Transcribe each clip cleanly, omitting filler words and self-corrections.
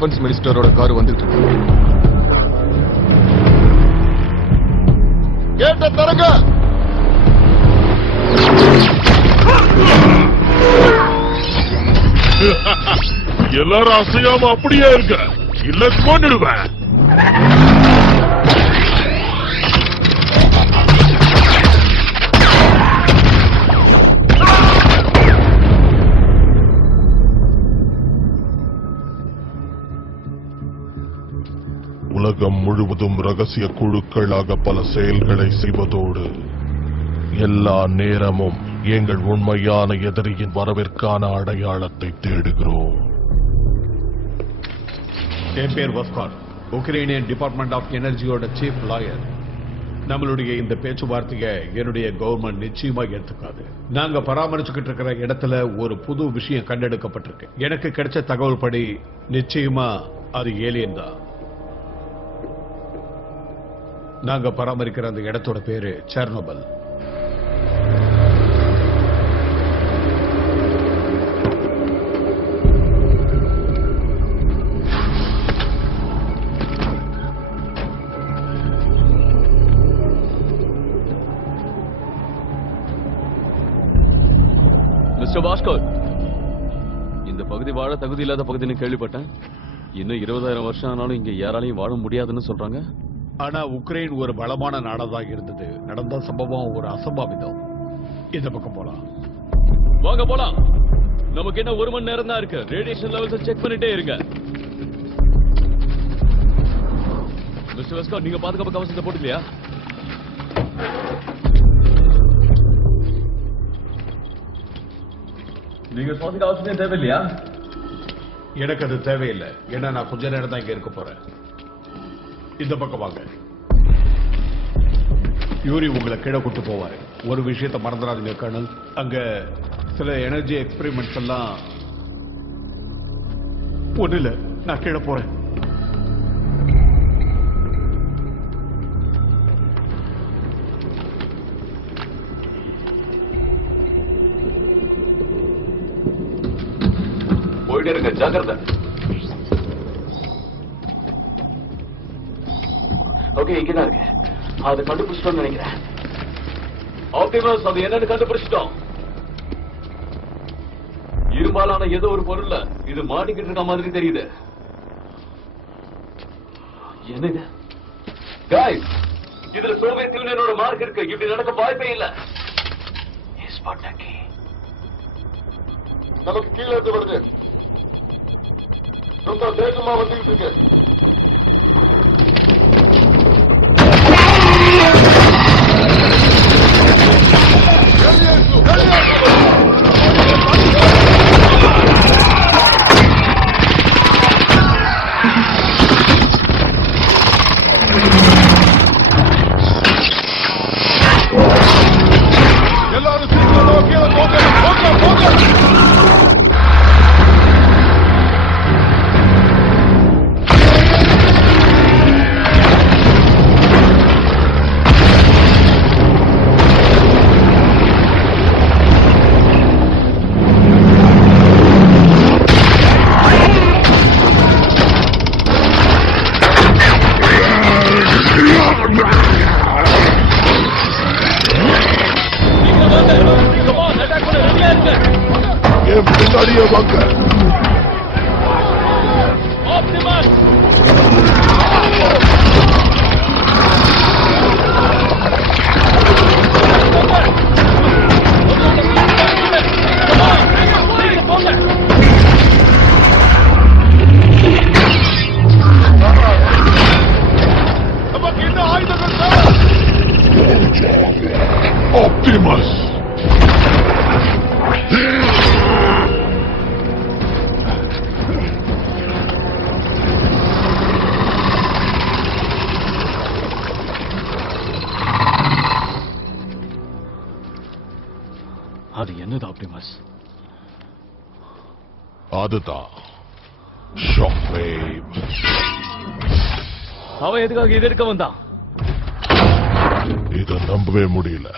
Defence மினிஸ்டரோட car வந்துட்டு இருக்கு. கேட்ட தரங்க. எல்லாரும் அசையாம அப்படியே இருக்க, இல்ல கொன்னுடுவேன். உலகம் முழுவதும் ரகசிய குழுக்களாக பல செயல்களை செய்வதோடு எல்லா நேரமும் எங்கள் உண்மையான எதிரியின் வரவிற்கான அடையாளத்தை தேடுகிறோம். என் பேர் வஸ்கார், உக்ரைனியன் டிபார்ட்மெண்ட் ஆஃப் எனர்ஜியோட சீஃப் லாயர். நம்மளுடைய இந்த பேச்சுவார்த்தையை என்னுடைய கவர்மெண்ட் நிச்சயமா ஏத்துக்காது. நாங்க பராமரிச்சுக்கிட்டு இருக்கிற இடத்துல ஒரு புது விஷயம் கண்டெடுக்கப்பட்டிருக்கு. எனக்கு கிடைச்ச தகவல் படி நிச்சயமா அது ஏலியன் தான். நாங்க பராமரிக்கிற அந்த இடத்தோட பேரு செர்னோபில். மிஸ்டர் பாஸ்கர், இந்த பகுதி வாழ தகுதி இல்லாத பகுதின்னு கேள்விப்பட்டேன். இன்னும் 20,000 வருஷம் ஆனாலும் இங்க யாராலையும் வாழ முடியாதுன்னு சொல்றாங்க. ஆனா உக்ரைன் ஒரு பலமான நாடாதான் இருந்தது. நடந்த சம்பவம் ஒரு அசம்பாவிதம். இந்த பக்கம் போலாம். வாங்க போலாம். நமக்கு என்ன 1 மணி நேரம் தான் இருக்கு. ரேடியேஷன் லெவல்ஸ் செக் பண்ணிட்டே இருங்க. மிஸ்டர் வெஸ்கார், நீங்க பாதுகாப்பு கவசத்தை போட்டுக்கலையா? நீங்க சுவாசிக்க அவசியம் தேவையில்லையா? எனக்கு அது தேவையில்லை. ஏன்னா நான் கொஞ்ச நேரம் தான் இங்க இருக்க போறேன். இந்த பக்கம் வாங்க. யூரி உங்களை கீழே கூட்டு போவாரு. ஒரு விஷயத்தை மறந்துடாதீங்க கர்னல், அங்க சில எனர்ஜி எக்ஸ்பெரிமெண்ட்ஸ் எல்லாம் ஒண்ணு இல்ல. நான் கீழே போறேன். போயிட்டே இருங்க, ஜாக்கிரதை. ஓகே, இங்கதான் இருக்கு. அதை கண்டுபிடிச்சிட்டோம்னு நினைக்கிறேன். ஆப்டிமஸ், அது என்னன்னு கண்டுபிடிச்சிட்டோம். இரும்பாலான ஏதோ ஒரு பொருள்ல இது மாட்டிக்கிட்டு இருக்க மாதிரி தெரியுது. என்னது? गाइस, இதுல சோவியத் யூனியனோட மார்க் இருக்கு. இப்படி நடக்க வாய்ப்பே இல்ல. நமக்கு கீழே இருந்து வருது. ரொம்ப வேகமா வந்துகிட்டு இருக்கு. எல்லாரும் சீக்கிரம் கீழே போங்க, போங்க, போங்க. பின்னாடியே வாங்க. நமக்கு என்ன ஆயுதங்கள் தேவை? ஆப்டிமஸ், அது என்னது ஆப்டிமஸ்? அதுதான் ஷாக் வேவ். அவன் எதுக்காக இது எடுக்க வந்தான்? இதை நம்பவே முடியல.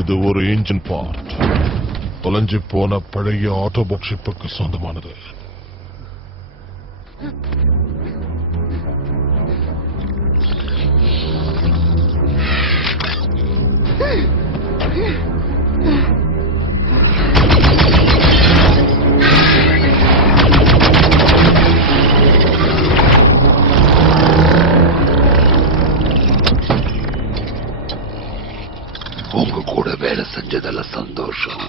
இது ஒரு இன்ஜின் பார்ட். தொலைஞ்சு போன பழைய ஆட்டோபாக் ஷிப்புக்கு சொந்தமானது. உங்க கூட வேலை செஞ்சதுல சந்தோஷம்.